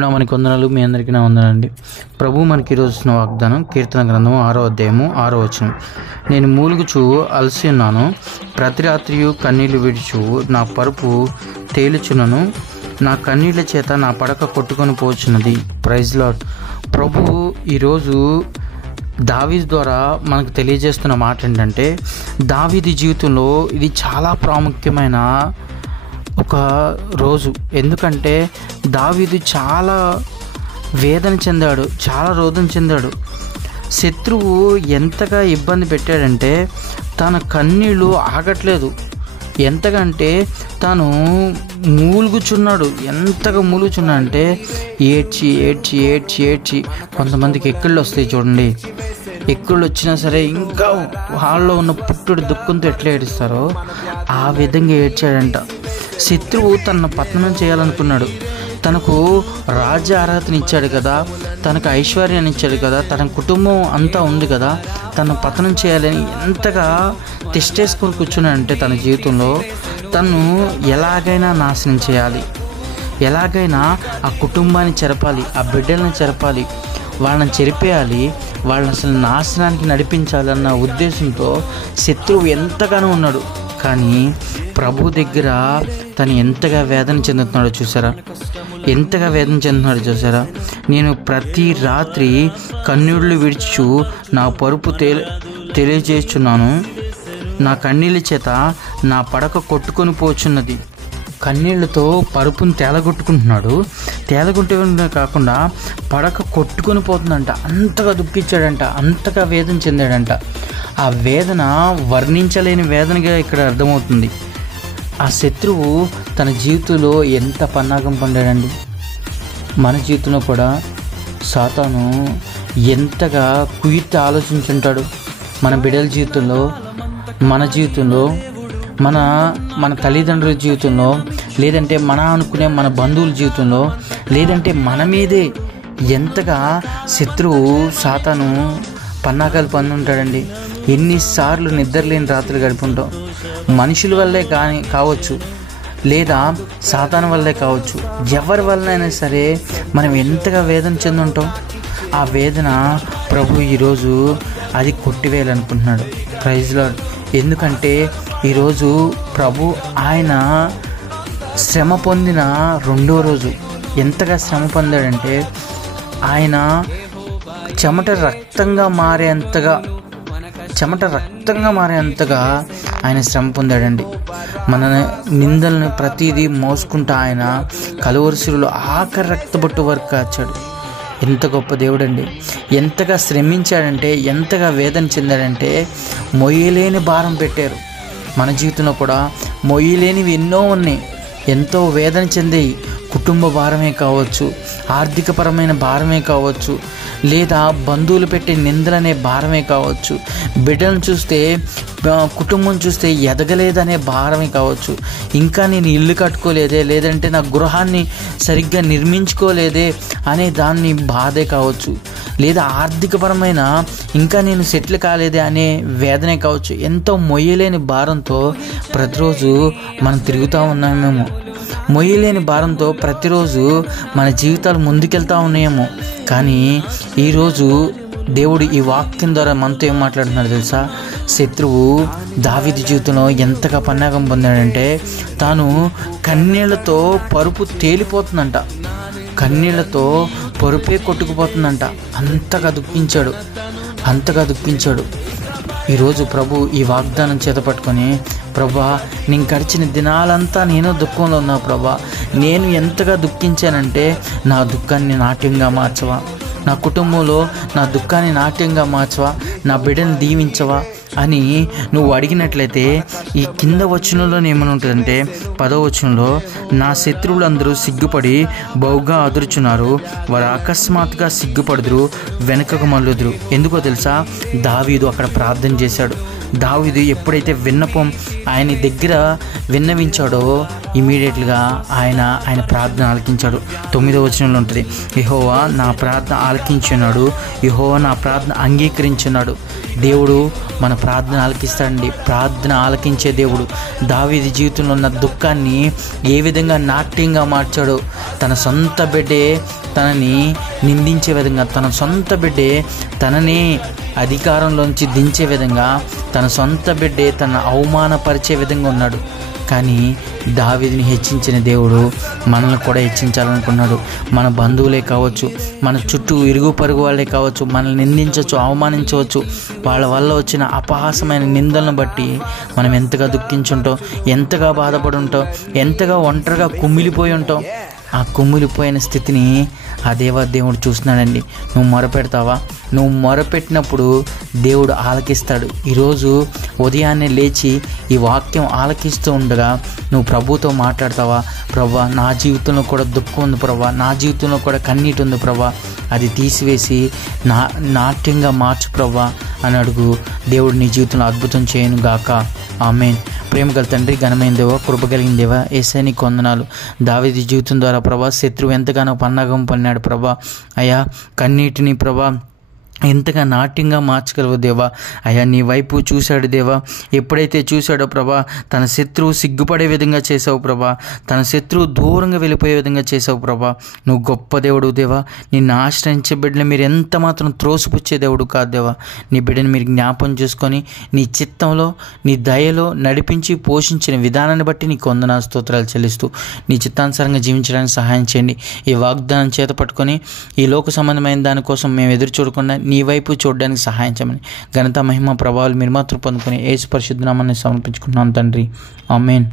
మనకి వందనాలు. మీ అందరికీ నా వందనండి. ప్రభు మనకి ఈరోజు ఇచ్చిన వాగ్దానం కీర్తన గ్రంథము 6వ అధ్యాయము 6వ వచనం. నేను మూలుగుచు అలసి ఉన్నాను, ప్రతి రాత్రియు కన్నీళ్లు విడుచు నా పరుపు తేలుచున్నను, నా కన్నీళ్ల చేత నా పడక కొట్టుకొని పోచున్నది. Praise lord. ప్రభు ఈరోజు దావీదు ద్వారా మనకు తెలియజేస్తున్న మాట ఏంటంటే, దావీదు జీవితంలో ఇది చాలా ప్రాముఖ్యమైన ఒక రోజు. ఎందుకంటే దావీదు చాలా వేదన చెందాడు, చాలా రోదన చెందాడు. శత్రువు ఎంతగా ఇబ్బంది పెట్టాడంటే తన కన్నీళ్ళు ఆగట్లేదు. ఎంతకంటే తాను మూలుగుచున్నాడు. ఎంతగా మూలుగుచున్నాడంటే ఏడ్చి ఏడ్చి ఏడ్చి ఏడ్చి కొంతమందికి ఎక్కిళ్ళు వస్తాయి చూడండి. ఎక్కిళ్ళు వచ్చినా సరే ఇంకా వాళ్ళలో ఉన్న పుట్టుడు దుఃఖంతో ఎట్లా ఏడుస్తారో ఆ విధంగా ఏడ్చాడంట. శత్రువు తనను పతనం చేయాలనుకున్నాడు. తనకు రాజ్య అర్హతని ఇచ్చాడు కదా, తనకు ఐశ్వర్యాన్ని ఇచ్చాడు కదా, తన కుటుంబం అంతా ఉంది కదా, తను పతనం చేయాలని ఎంతగా తిష్టేసుకొని కూర్చున్నాడంటే తన జీవితంలో తను ఎలాగైనా నాశనం చేయాలి, ఎలాగైనా ఆ కుటుంబాన్ని చెరపాలి, ఆ బిడ్డలను చెరపాలి, వాళ్ళని చెరిపేయాలి, వాళ్ళని అసలు నాశనానికి నడిపించాలన్న ఉద్దేశంతో శత్రువు ఎంతగానో ఉన్నాడు. కానీ ప్రభు దగ్గర తను ఎంతగా వేదన చెందుతున్నాడో చూసారా, ఎంతగా వేదన చెందుతున్నాడో చూసారా. నేను ప్రతి రాత్రి కన్నీళ్లు విడిచు నా పరుపు తెలియజేస్తున్నాను, నా కన్నీళ్ళ చేత నా పడక కొట్టుకొని పోచున్నది. కన్నీళ్లతో పరుపుని తేలగొట్టుకుంటున్నాడు. తేలగొట్టుకునే కాకుండా పడక కొట్టుకొని పోతుందంట. అంతగా దుఃఖించాడంట, అంతగా వేదన చెందాడంట. ఆ వేదన వర్ణించలేని వేదనగా ఇక్కడ అర్థమవుతుంది. ఆ శత్రువు తన జీవితంలో ఎంత పన్నాగం పండాడండి. మన జీవితంలో కూడా సాతాను ఎంతగా కుయుక్తి ఆలోచించుంటాడు. మన బిడ్డల జీవితంలో, మన జీవితంలో, మన తల్లిదండ్రుల జీవితంలో, లేదంటే మన మన బంధువుల జీవితంలో, లేదంటే మన మీదే ఎంతగా శత్రువు సాతాను పన్నాగాలు పొందుంటాడండి. ఎన్నిసార్లు నిద్రలేని రాత్రులు గడుపుంటాం. మనుషుల వల్లే కావచ్చు, లేదా సాతాను వల్లే కావచ్చు, ఎవరి వల్లైనా సరే మనం ఎంతగా వేదన చెందుంటాం. ఆ వేదన ప్రభు ఈరోజు అది కొట్టివేయాలనుకుంటున్నాడు. Praise lord. ఎందుకంటే ఈరోజు ప్రభు ఆయన శ్రమ పొందిన 2వ రోజు ఎంతగా శ్రమ పొందాడంటే ఆయన చెమట రక్తంగా మారేంతగా ఆయన శ్రమ పొందాడండి. మన నిందలను ప్రతిదీ మోసుకుంటూ ఆయన కలువరిశిలో ఆఖరి రక్తబొట్టు వరకు కాచాడు. ఎంత గొప్ప దేవుడండి. ఎంతగా శ్రమించాడంటే, ఎంతగా వేదన చెందాడంటే మొయ్యలేని భారం పెట్టారు. మన జీవితంలో కూడా మొయ్యలేనివి ఎన్నో ఉన్నాయి. ఎంతో వేదన చెందాయి. కుటుంబ భారమే కావచ్చు, ఆర్థికపరమైన భారమే కావచ్చు, లేదా బంధువులు పెట్టే నిందలనే భారమే కావచ్చు, బిడ్డలను చూస్తే, కుటుంబం చూస్తే ఎదగలేదనే భారమే కావచ్చు, ఇంకా నేను ఇల్లు కట్టుకోలేదే, లేదంటే నా గృహాన్ని సరిగ్గా నిర్మించుకోలేదే అనే దాన్ని బాధే కావచ్చు, లేదా ఆర్థికపరమైన ఇంకా నేను సెటిల్ కాలేదే అనే వేదనే కావచ్చు. ఎంతో మొయ్యలేని భారంతో ప్రతిరోజు మనం తిరుగుతూ ఉన్నామేమో. మొయ్యలేని భారంతో ప్రతిరోజు మన జీవితాలు ముందుకెళ్తూ ఉన్నాయేమో. కానీ ఈరోజు దేవుడు ఈ వాక్యం ద్వారా మనతో ఏం మాట్లాడుతున్నాడు తెలుసా? శత్రువు దావీదు జీవితంలో ఎంతగా పన్నాగం పొందాడంటే తాను కన్నీళ్లతో పరుపు తేలిపోతుందంట, కన్నీళ్లతో పరుపే కొట్టుకుపోతుందంట. అంతగా దుఃఖించాడు. ఈరోజు ప్రభు ఈ వాగ్దానం చేతపట్టుకొని, ప్రభా నేను గడిచిన దినాలంతా నేను దుఃఖంలో ఉన్నా ప్రభా, నేను ఎంతగా దుఃఖించానంటే నా దుఃఖాన్ని నాట్యంగా మార్చవా, నా కుటుంబంలో నా దుఃఖాన్ని నాట్యంగా మార్చవా, నా బిడ్డను దీవించవా అని నువ్వు అడిగినట్లయితే ఈ కింద వచనంలో ఏమని ఉంటుందంటే 10వ వచనంలో, నా శత్రువులందరూ సిగ్గుపడి బహుగా అదురుచున్నారు, వారు అకస్మాత్తుగా సిగ్గుపడుదురు, వెనుకకు మళ్ళుదురు. ఎందుకో తెలుసా? దావీదు అక్కడ ప్రార్థన చేశాడు. దావీదు ఎప్పుడైతే విన్నపం ఆయన దగ్గర విన్నవించాడో ఇమీడియట్గా ఆయన ప్రార్థన ఆలకించాడు. 9వ వచనంలో ఉంటుంది, యెహోవా నా ప్రార్థన ఆలకించున్నాడు, యెహోవా నా ప్రార్థన అంగీకరించున్నాడు. దేవుడు మన ప్రార్థన ఆలకిస్తాడండి. ప్రార్థన ఆలకించే దేవుడు. దావీదు జీవితంలో ఉన్న దుఃఖాన్ని ఏ విధంగా నాట్యంగా మార్చాడో, తన సొంత బిడ్డే తనని నిందించే విధంగా, తన సొంత బిడ్డే తనని అధికారంలోంచి దించే విధంగా, తన సొంత బిడ్డే తన అవమానపరిచే విధంగా ఉన్నాడు. కానీ దావీదుని హెచ్చించిన దేవుడు మనల్ని కూడా హెచ్చించాలనుకున్నాడు. మన బంధువులే కావచ్చు, మన చుట్టూ ఇరుగు పరుగు వాళ్ళే కావచ్చు, మనల్ని నిందించవచ్చు, అవమానించవచ్చు. వాళ్ళ వల్ల వచ్చిన అపహాసమైన నిందలను బట్టి మనం ఎంతగా దుఃఖించుంటాం, ఎంతగా బాధపడి ఉంటాం, ఎంతగా ఒంటరిగా కుమిలిపోయి ఉంటాం. ఆ కుమిలిపోయిన స్థితిని ఆ దేవుడు చూస్తున్నాడండి. నువ్వు మొరపెడతావా? నువ్వు మొరపెట్టినప్పుడు దేవుడు ఆలకిస్తాడు. ఈరోజు ఉదయాన్నే లేచి ఈ వాక్యం ఆలకిస్తూ ఉండగా నువ్వు ప్రభుతో మాట్లాడతావా? ప్రభా, నా జీవితంలో కూడా దుఃఖం ఉంది ప్రభా, నా జీవితంలో కూడా కన్నీటి ఉంది ప్రభా, అది తీసివేసి నాట్యంగా మార్చు ప్రభా అని అడుగు. దేవుడు నీ జీవితంలో అద్భుతం చేయను గాక. ఆమేన్. ప్రేమ గల తండ్రి, ఘనమైన దేవా, కృప కలిగిన దేవా, యేసయ్య నీకు వందనాలు. దావీదు జీవితం ద్వారా ప్రభా శత్రువు ఎంతగానో పన్నాగం పన్నాడు ప్రభా. అయ్యా, కన్నీటిని ప్రభా ఎంతగా నాట్యంగా మార్చగలవు దేవా. అయ్యా, నీ వైపు చూశాడు దేవా. ఎప్పుడైతే చూశాడో ప్రభా, తన శత్రువు సిగ్గుపడే విధంగా చేసావు ప్రభా, తన శత్రువు దూరంగా వెళ్ళిపోయే విధంగా చేసావు ప్రభా. నువ్వు గొప్ప దేవుడు దేవా. నిన్ను ఆశ్రయించే బిడ్డలు మీరు ఎంత మాత్రం త్రోసిపుచ్చే దేవుడు కాదు దేవా. నీ బిడ్డని మీరు జ్ఞాపం చేసుకొని నీ చిత్తంలో, నీ దయలో నడిపించి పోషించిన విధానాన్ని బట్టి నీకు వందనాలు, స్తోత్రాలు చెల్లిస్తూ నీ చిత్తానుసారంగా జీవించడానికి సహాయం చేయండి. ఈ వాగ్దానం చేత పట్టుకొని ఈ లోక సంబంధమైన దానికోసం మేము ఎదురు చూడకుండా నీ వైపు చూడడానికి సహాయం చేయమని, ఘనత, మహిమ, ప్రభావాలు మీరు మాత్రం పొందుకొని యేసు పరిశుద్ధ నామమున సమర్పించుకుంటున్నాను తండ్రి. ఆమేన్.